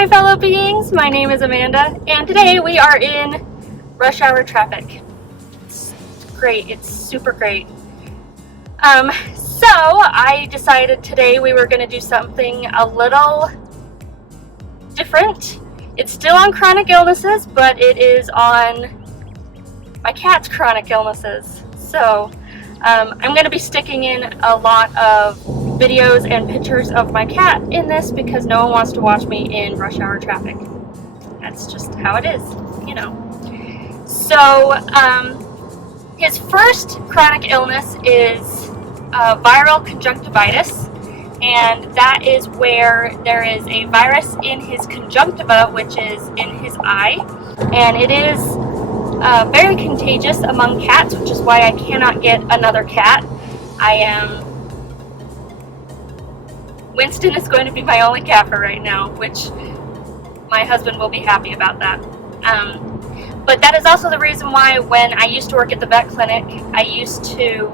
my fellow beings, my name is Amanda, and today we are in rush hour traffic. It's great, it's super great. So I decided today we were going to do something a little different. It's still on chronic illnesses, but it is on my cat's chronic illnesses. So I'm going to be sticking in a lot of videos and pictures of my cat in this because no one wants to watch me in rush hour traffic. That's just how it is, you know. So his first chronic illness is viral conjunctivitis, and that is where there is a virus in his conjunctiva, which is in his eye, and it is very contagious among cats, which is why I cannot get another cat. Winston is going to be my only cat for right now, which my husband will be happy about that. But that is also the reason why when I used to work at the vet clinic, I used to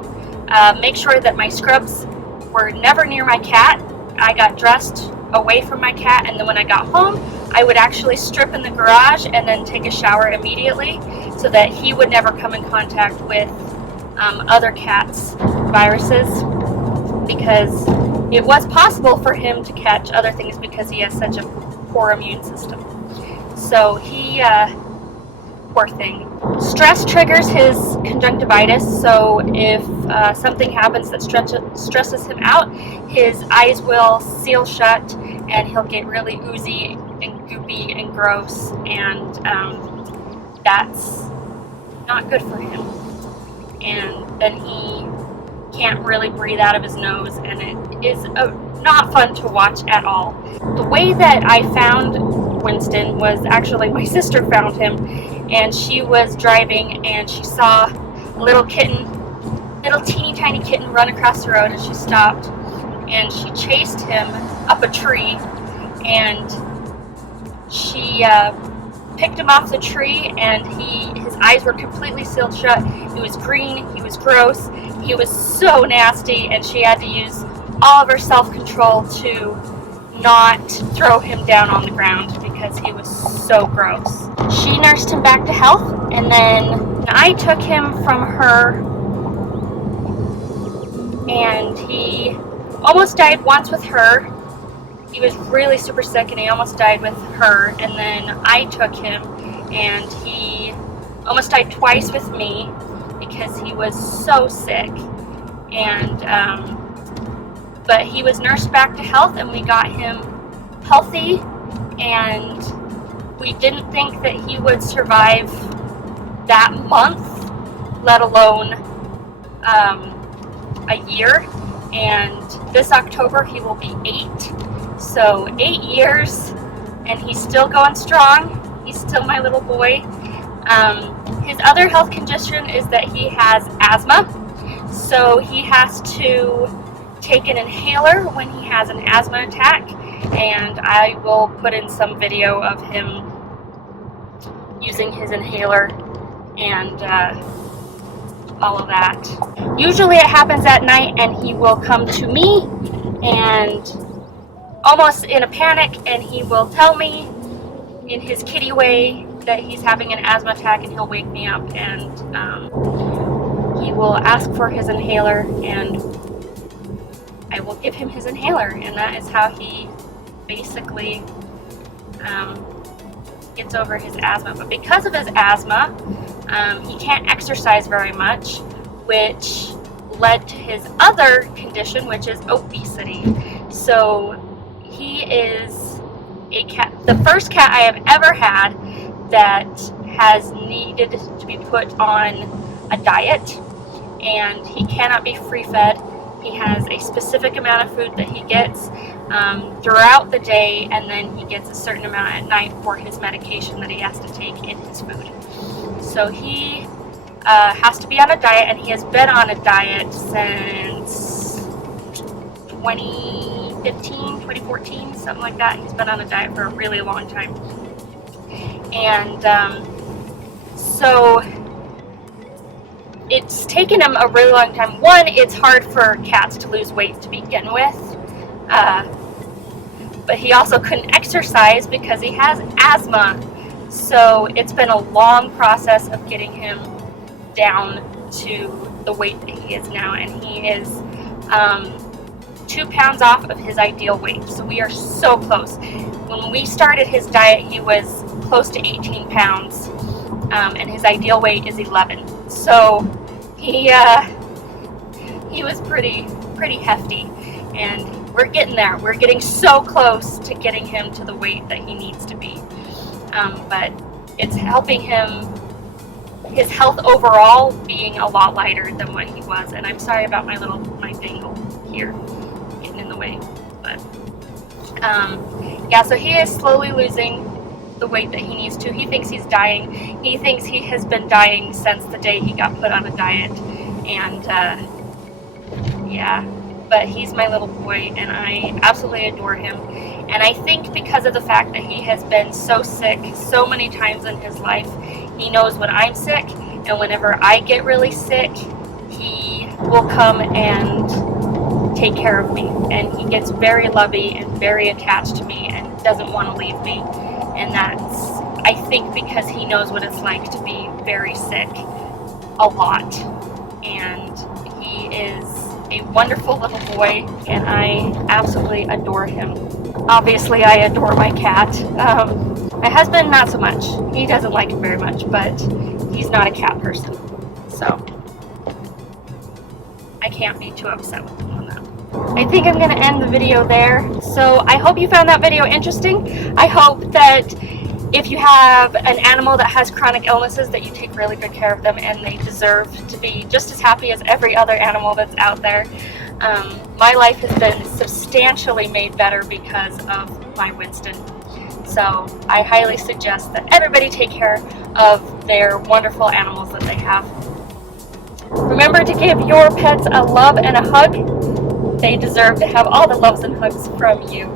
make sure that my scrubs were never near my cat. I got dressed away from my cat, and then when I got home, I would actually strip in the garage and then take a shower immediately so that he would never come in contact with other cats' viruses, because it was possible for him to catch other things because he has such a poor immune system. So he, poor thing. Stress triggers his conjunctivitis, so if something happens that stresses him out, his eyes will seal shut and he'll get really oozy and goopy and gross, and that's not good for him. And then he can't really breathe out of his nose, and it is not fun to watch at all. The way that I found Winston was actually my sister found him, and she was driving and she saw a little teeny tiny kitten run across the road, and she stopped and she chased him up a tree, and she picked him off the tree, and his eyes were completely sealed shut. He was green, he was gross, he was so nasty, and she had to use all of her self-control to not throw him down on the ground because he was so gross. She nursed him back to health, and then I took him from her, and he almost died once with her. He was really super sick, and he almost died with her, and then I took him, and he almost died twice with me because he was so sick. And but he was nursed back to health, and we got him healthy, and we didn't think that he would survive that month, let alone a year. And this October he will be 8, so 8 years, and he's still going strong. He's still my little boy. His other health condition is that he has asthma, so he has to take an inhaler when he has an asthma attack, and I will put in some video of him using his inhaler and all of that. Usually it happens at night, and he will come to me and almost in a panic, and he will tell me in his kitty way that he's having an asthma attack, and he'll wake me up, and he will ask for his inhaler, and I will give him his inhaler, and that is how he basically gets over his asthma. But because of his asthma, he can't exercise very much, which led to his other condition, which is obesity. So he is the first cat I have ever had that has needed to be put on a diet, and he cannot be free-fed. He has a specific amount of food that he gets throughout the day, and then he gets a certain amount at night for his medication that he has to take in his food. So he has to be on a diet, and he has been on a diet since 2015, 2014, something like that. He's been on a diet for a really long time. And so it's taken him a really long time. One, it's hard for cats to lose weight to begin with. but he also couldn't exercise because he has asthma. So it's been a long process of getting him down to the weight that he is now, and he is 2 pounds off of his ideal weight. So we are so close. When we started his diet, he was close to 18 pounds, and his ideal weight is 11. So he was pretty hefty, and we're getting there. We're getting so close to getting him to the weight that he needs to be. But it's helping him, his health overall being a lot lighter than what he was. And I'm sorry about my dangle here getting in the way. But yeah, so he is slowly losing the weight that he needs to. He thinks he's dying. He thinks he has been dying since the day he got put on a diet. And yeah, but he's my little boy, and I absolutely adore him. And I think because of the fact that he has been so sick so many times in his life, he knows when I'm sick, and whenever I get really sick, he will come and take care of me. And he gets very lovey and very attached to me and doesn't want to leave me. And that's, I think, because he knows what it's like to be very sick a lot. And he is a wonderful little boy, and I absolutely adore him. Obviously, I adore my cat. My husband, not so much. He doesn't like him very much, but he's not a cat person. So I can't be too upset with him on that. I think I'm going to end the video there. So I hope you found that video interesting. I hope that if you have an animal that has chronic illnesses, that you take really good care of them, and they deserve to be just as happy as every other animal that's out there. My life has been substantially made better because of my Winston. So I highly suggest that everybody take care of their wonderful animals that they have. Remember to give your pets a love and a hug. They deserve to have all the loves and hugs from you.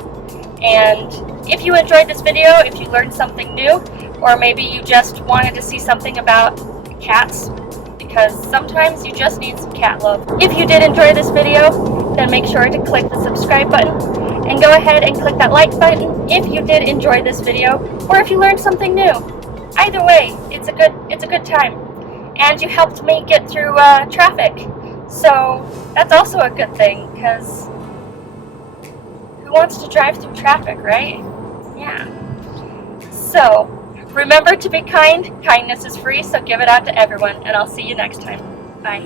And if you enjoyed this video, if you learned something new, or maybe you just wanted to see something about cats, because sometimes you just need some cat love. If you did enjoy this video, then make sure to click the subscribe button, and go ahead and click that like button if you did enjoy this video, or if you learned something new. Either way, it's a good time. And you helped me get through traffic. So that's also a good thing, because who wants to drive through traffic, right? Yeah. So, remember to be kind. Kindness is free, so give it out to everyone, and I'll see you next time. Bye.